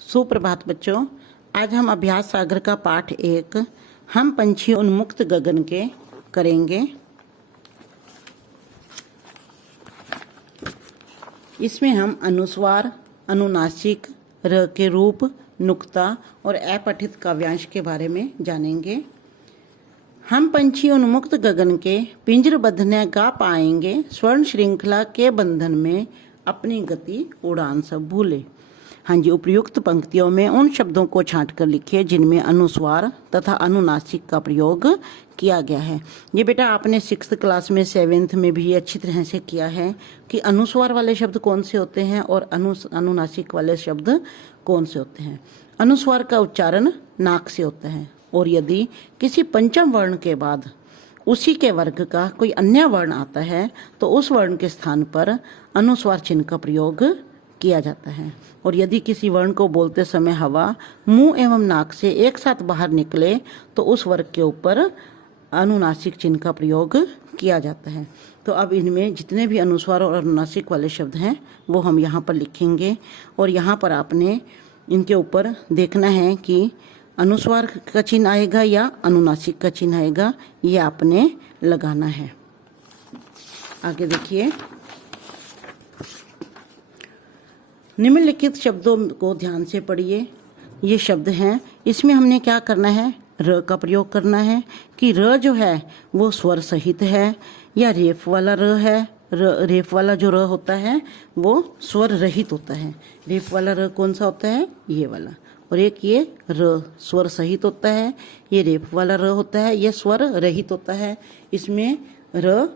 सुप्रभात बच्चों। आज हम अभ्यास सागर का पाठ 1 हम पंछी उन्मुक्त गगन के करेंगे। इसमें हम अनुस्वार, अनुनासिक, र के रूप, नुक्ता और अपठित काव्यांश के बारे में जानेंगे। हम पंछी उन्मुक्त गगन के पिंजरबद्ध न गा पाएंगे, स्वर्ण श्रृंखला के बंधन में अपनी गति उड़ान सब भूले। हाँ जी, उपयुक्त पंक्तियों में उन शब्दों को छांट कर लिखिए जिनमें अनुस्वार तथा अनुनासिक का प्रयोग किया गया है। ये बेटा आपने 6th क्लास में 7th में भी अच्छी तरह से किया है कि अनुस्वार वाले शब्द कौन से होते हैं और अनुनासिक वाले शब्द कौन से होते हैं। अनुस्वार का उच्चारण नाक से होता है और यदि किसी पंचम वर्ण के बाद उसी के वर्ग का कोई अन्य वर्ण आता है तो उस वर्ण के स्थान पर अनुस्वार चिन्ह का प्रयोग किया जाता है। और यदि किसी वर्ण को बोलते समय हवा मुंह एवं नाक से एक साथ बाहर निकले तो उस वर्ग के ऊपर अनुनासिक चिन्ह का प्रयोग किया जाता है। तो अब इनमें जितने भी अनुस्वार और अनुनासिक वाले शब्द हैं वो हम यहाँ पर लिखेंगे और यहाँ पर आपने इनके ऊपर देखना है कि अनुस्वार का चिन्ह आएगा या अनुनासिक का चिन्ह आएगा, ये आपने लगाना है। आगे देखिए, निम्नलिखित शब्दों को ध्यान से पढ़िए। ये शब्द हैं, इसमें हमने क्या करना है, र का प्रयोग करना है कि र जो है वो स्वर सहित है या रेफ वाला र है। रेफ वाला जो र होता है वो स्वर रहित होता है। रेफ वाला र कौन सा होता है, ये वाला। और एक ये र स्वर सहित होता है, ये रेफ वाला र होता है, ये स्वर रहित होता है। इसमें र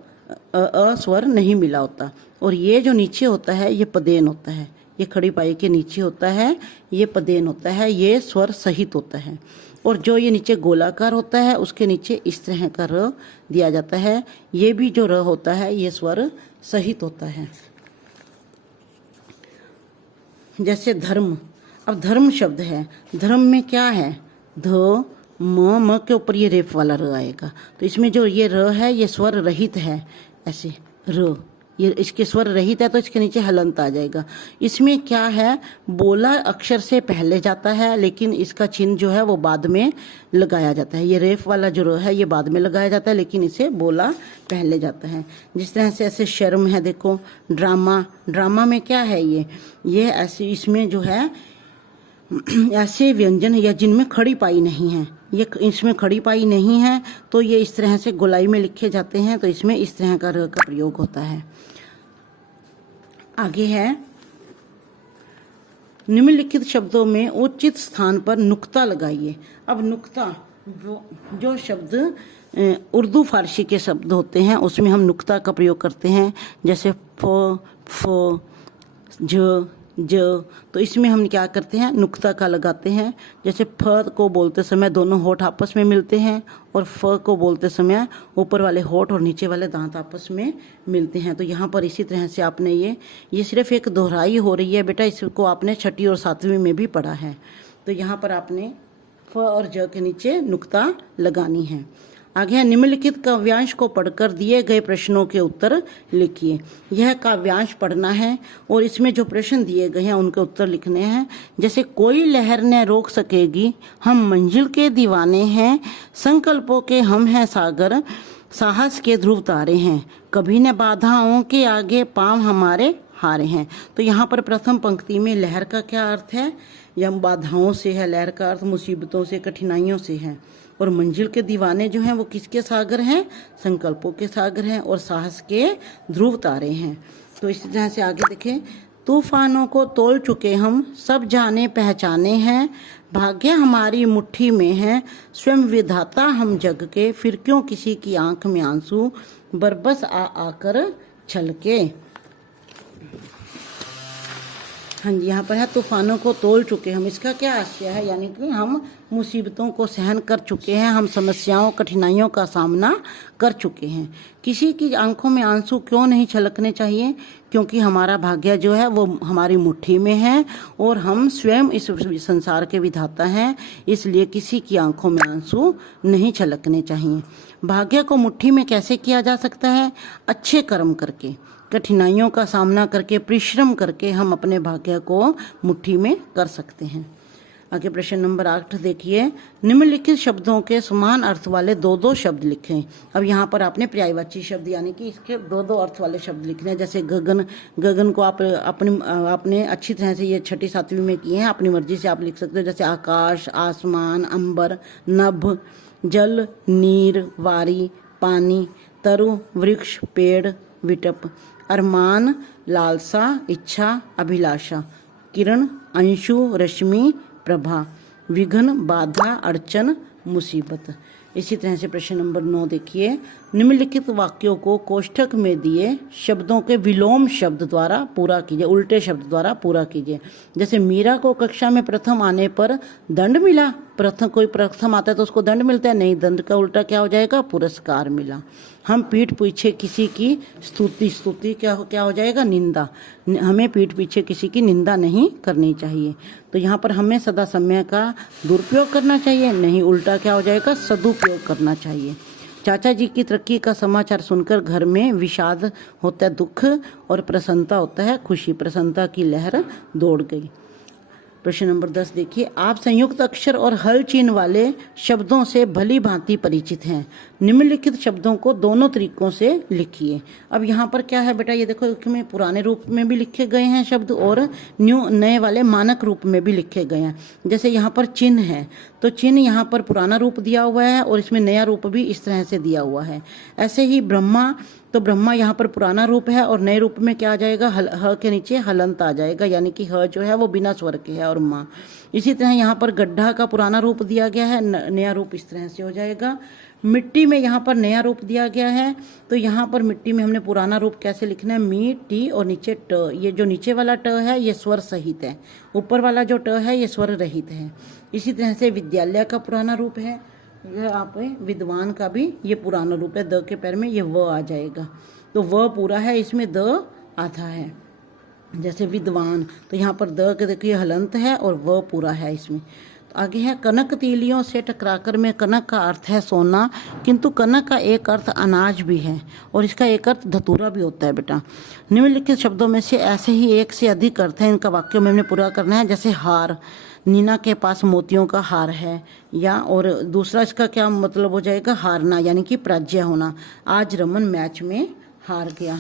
अ स्वर नहीं मिला होता। और ये जो नीचे होता है ये पदेन होता है, ये खड़ी पाई के नीचे होता है, ये पदेन होता है, ये स्वर सहित होता है। और जो ये नीचे गोलाकार होता है उसके नीचे इस तरह का र दिया जाता है, ये भी जो र होता है ये स्वर सहित होता है। जैसे धर्म, अब धर्म शब्द है, धर्म में क्या है, ध म के ऊपर ये रेफ वाला र आएगा। तो इसमें जो ये र है ये स्वर रहित है, ऐसे र, ये इसके स्वर रहित है तो इसके नीचे हलंत आ जाएगा। इसमें क्या है, बोला अक्षर से पहले जाता है लेकिन इसका चिन्ह जो है वो बाद में लगाया जाता है। ये रेफ वाला जो र है ये बाद में लगाया जाता है लेकिन इसे बोला पहले जाता है। जिस तरह से ऐसे शर्म है, देखो ड्रामा, ड्रामा में क्या है, ये ऐसे इसमें जो है ऐसे व्यंजन या जिनमें खड़ी पाई नहीं है, ये इसमें खड़ी पाई नहीं है तो ये इस तरह से गोलाई में लिखे जाते हैं, तो इसमें इस तरह का र का प्रयोग होता है। आगे है, निम्नलिखित शब्दों में उचित स्थान पर नुक्ता लगाइए। अब नुक्ता जो शब्द उर्दू फारसी के शब्द होते हैं उसमें हम नुक्ता का प्रयोग करते हैं, जैसे फ, झ, ज, तो इसमें हम क्या करते हैं, नुक्ता का लगाते हैं। जैसे फ को बोलते समय दोनों होठ आपस में मिलते हैं और फ को बोलते समय ऊपर वाले होठ और नीचे वाले दांत आपस में मिलते हैं। तो यहाँ पर इसी तरह से आपने ये सिर्फ एक दोहराई हो रही है बेटा, इसको आपने 6ठी और 7वीं में भी पढ़ा है। तो यहाँ पर आपने फ और ज के नीचे नुक्ता लगानी है। आगे है, निम्नलिखित काव्यांश को पढ़कर दिए गए प्रश्नों के उत्तर लिखिए। यह काव्यांश पढ़ना है और इसमें जो प्रश्न दिए गए हैं उनके उत्तर लिखने हैं। जैसे कोई लहर न रोक सकेगी, हम मंजिल के दीवाने हैं, संकल्पों के हम हैं सागर, साहस के ध्रुव तारे हैं, कभी न बाधाओं के आगे पांव हमारे हारे हैं। तो यहाँ पर प्रथम पंक्ति में लहर का क्या अर्थ है, यह बाधाओं से है, लहर का अर्थ मुसीबतों से, कठिनाइयों से है। और मंजिल के दीवाने जो हैं वो किसके सागर हैं, संकल्पों के सागर हैं और साहस के ध्रुव तारे हैं। तो इसी तरह से आगे देखें, तूफानों को तोल चुके हम, सब जाने पहचाने हैं, भाग्य हमारी मुट्ठी में है, स्वयं विधाता हम जग के, फिर क्यों किसी की आंख में आंसू, बरबस आकर छलके। हाँ जी, यहाँ पर है तूफानों को तोल चुके हम, इसका क्या आशय है, यानी कि हम मुसीबतों को सहन कर चुके हैं, हम समस्याओं कठिनाइयों का सामना कर चुके हैं। किसी की आंखों में आंसू क्यों नहीं छलकने चाहिए, क्योंकि हमारा भाग्य जो है वो हमारी मुट्ठी में है और हम स्वयं इस संसार के विधाता हैं, इसलिए किसी की आंखों में आंसू नहीं छलकने चाहिए। भाग्य को मुट्ठी में कैसे किया जा सकता है, अच्छे कर्म करके। कठिनाइयों का सामना करके, परिश्रम करके हम अपने भाग्य को मुट्ठी में कर सकते हैं। आगे प्रश्न नंबर 8 देखिए, निम्नलिखित शब्दों के समान अर्थ वाले दो दो शब्द लिखें। अब यहाँ पर आपने पर्यायवाची शब्द यानी कि इसके दो दो अर्थ वाले शब्द लिखने हैं। जैसे गगन, गगन को आप आपने अच्छी तरह से ये 6ठी 7वीं में किए हैं, अपनी मर्जी से आप लिख सकते हो। जैसे आकाश, आसमान, अंबर, नभ, जल, नीर, वारी, पानी, तरु, वृक्ष, पेड़, विटप, अरमान, लालसा, इच्छा, अभिलाषा, किरण, अंशु, रश्मि, प्रभा, विघ्न, बाधा, अड़चन, मुसीबत। इसी तरह से प्रश्न नंबर 9 देखिए, निम्नलिखित वाक्यों को कोष्ठक में दिए शब्दों के विलोम शब्द द्वारा पूरा कीजिए, उल्टे शब्द द्वारा पूरा कीजिए। जैसे मीरा को कक्षा में प्रथम आने पर दंड मिला। कोई प्रथम आता है तो उसको दंड मिलता है? नहीं, दंड का उल्टा क्या हो जाएगा? पुरस्कार मिला। हम पीठ पीछे किसी की स्तुति क्या हो जाएगा? निंदा। हमें पीठ पीछे किसी की निंदा नहीं करनी चाहिए। तो यहाँ पर हमें सदा समय का दुरुपयोग करना चाहिए, नहीं, उल्टा क्या हो जाएगा? सदुपयोग करना चाहिए। चाचा जी की तरक्की का समाचार सुनकर घर में विषाद होता है, दुख, और प्रसन्नता होता है, खुशी। प्रसन्नता की लहर दौड़ गई। प्रश्न नंबर 10 देखिए, आप संयुक्त अक्षर और हल चिन्ह वाले शब्दों से भली भांति परिचित हैं। निम्नलिखित शब्दों को दोनों तरीकों से लिखिए। अब यहाँ पर क्या है बेटा, ये देखो, इसमें पुराने रूप में भी लिखे गए हैं शब्द और नए वाले मानक रूप में भी लिखे गए हैं। जैसे यहाँ पर चिन्ह है तो चिन्ह यहाँ पर पुराना रूप दिया हुआ है और इसमें नया रूप भी इस तरह से दिया हुआ है। ऐसे ही ब्रह्मा, तो ब्रह्मा यहाँ पर पुराना रूप है और नए रूप में क्या आ जाएगा? ह के नीचे हलंत आ जाएगा, यानी कि ह जो है वो बिना स्वर के है, और माँ। इसी तरह यहाँ पर गड्ढा का पुराना रूप दिया गया है, नया रूप इस तरह से हो जाएगा। मिट्टी में यहाँ पर नया रूप दिया गया है, तो यहाँ पर मिट्टी में हमने पुराना रूप कैसे लिखना है? मी, टी और नीचे ट। ये जो नीचे वाला ट है ये स्वर सहित है, ऊपर वाला जो ट है ये स्वर रहित है। इसी तरह से विद्यालय का पुराना रूप है, यहाँ पे विद्वान का भी ये पुराना रूप है, द के पैर में ये व आ जाएगा, तो व पूरा है, इसमें द आधा है। जैसे विद्वान, तो यहाँ पर द के देखिए हलंत है और व पूरा है इसमें। तो आगे है, कनक तीलियों से टकराकर में कनक का अर्थ है सोना, किंतु कनक का एक अर्थ अनाज भी है और इसका एक अर्थ धतूरा भी होता है बेटा। निम्नलिखित शब्दों में से ऐसे ही एक से अधिक अर्थ है, इनका वाक्यों में हमने पूरा करना है। जैसे हार, नीना के पास मोतियों का हार है, या और दूसरा इसका क्या मतलब हो जाएगा? हारना, यानी कि पराजय होना। आज रमन मैच में हार गया।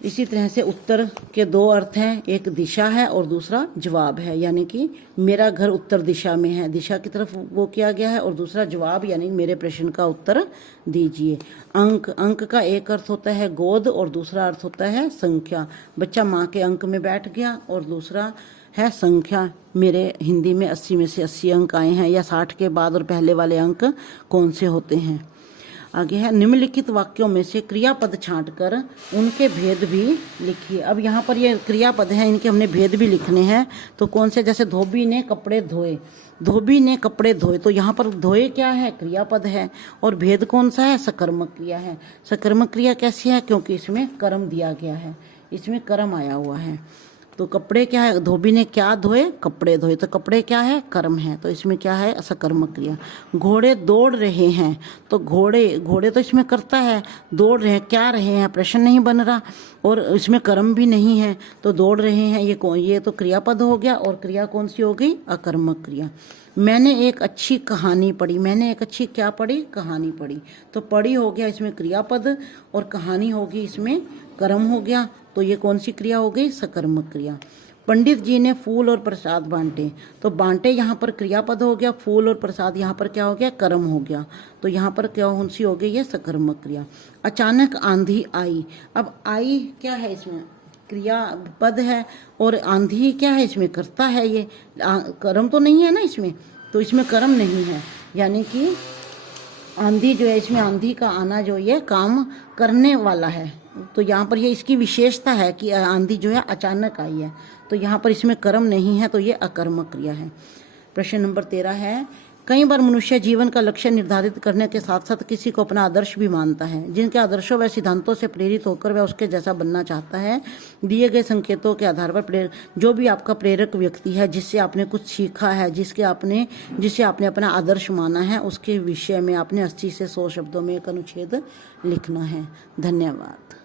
इसी तरह से उत्तर के दो अर्थ हैं, एक दिशा है और दूसरा जवाब है, यानी कि मेरा घर उत्तर दिशा में है, दिशा की तरफ वो किया गया है, और दूसरा जवाब यानी मेरे प्रश्न का उत्तर दीजिए। अंक, अंक का एक अर्थ होता है गोद और दूसरा अर्थ होता है संख्या। बच्चा माँ के अंक में बैठ गया, और दूसरा है संख्या, मेरे हिंदी में 80 में से 80 अंक आए हैं, या 60 के बाद और पहले वाले अंक कौन से होते हैं। आगे है, निम्नलिखित वाक्यों में से क्रियापद छांटकर उनके भेद भी लिखिए। अब यहाँ पर ये क्रियापद हैं, इनके हमने भेद भी लिखने हैं। तो कौन से? जैसे धोबी ने कपड़े धोए, धोबी ने कपड़े धोए, तो यहाँ पर धोए क्या है? क्रियापद है, और भेद कौन सा है? सकर्मक क्रिया है। सकर्मक क्रिया कैसी है? क्योंकि इसमें कर्म दिया गया है, इसमें कर्म आया हुआ है। तो कपड़े क्या है? धोबी ने क्या धोए? कपड़े धोए, तो कपड़े क्या है? कर्म है, तो इसमें क्या है? सकर्मक क्रिया। घोड़े दौड़ रहे हैं, तो घोड़े तो इसमें करता है, दौड़ रहे हैं, क्या रहे हैं? प्रश्न नहीं बन रहा, और इसमें कर्म भी नहीं है, तो दौड़ रहे हैं, ये तो क्रियापद हो गया, और क्रिया कौन सी हो गई? अकर्मक क्रिया। मैंने एक अच्छी कहानी पढ़ी, मैंने एक अच्छी क्या पढ़ी? कहानी पढ़ी, तो पढ़ी हो गया इसमें क्रियापद, और कहानी होगी इसमें कर्म हो गया, तो ये कौन सी क्रिया हो गई? सकर्मक क्रिया। पंडित जी ने फूल और प्रसाद बांटे, तो बांटे यहाँ पर क्रियापद हो गया, फूल और प्रसाद यहाँ पर क्या हो गया? कर्म हो गया, तो यहाँ पर क्या कौन सी हो गई? ये सकर्मक क्रिया। अचानक आंधी आई, अब आई क्या है? इसमें क्रियापद है, और आंधी क्या है? इसमें कर्ता है, ये कर्म तो नहीं है ना इसमें, तो इसमें कर्म नहीं है, यानी कि आंधी जो है, इसमें आंधी का आना जो ये काम करने वाला है, तो यहाँ पर ये इसकी विशेषता है कि आंधी जो है अचानक आई है, तो यहाँ पर इसमें कर्म नहीं है, तो ये अकर्मक क्रिया है। प्रश्न नंबर 13 है, कई बार मनुष्य जीवन का लक्ष्य निर्धारित करने के साथ साथ किसी को अपना आदर्श भी मानता है, जिनके आदर्शों व सिद्धांतों से प्रेरित होकर वह उसके जैसा बनना चाहता है। दिए गए संकेतों के आधार पर जो भी आपका प्रेरक व्यक्ति है, जिससे आपने कुछ सीखा है, जिसे आपने अपना आदर्श माना है, उसके विषय में आपने 80 से 100 शब्दों में एक अनुच्छेद लिखना है। धन्यवाद।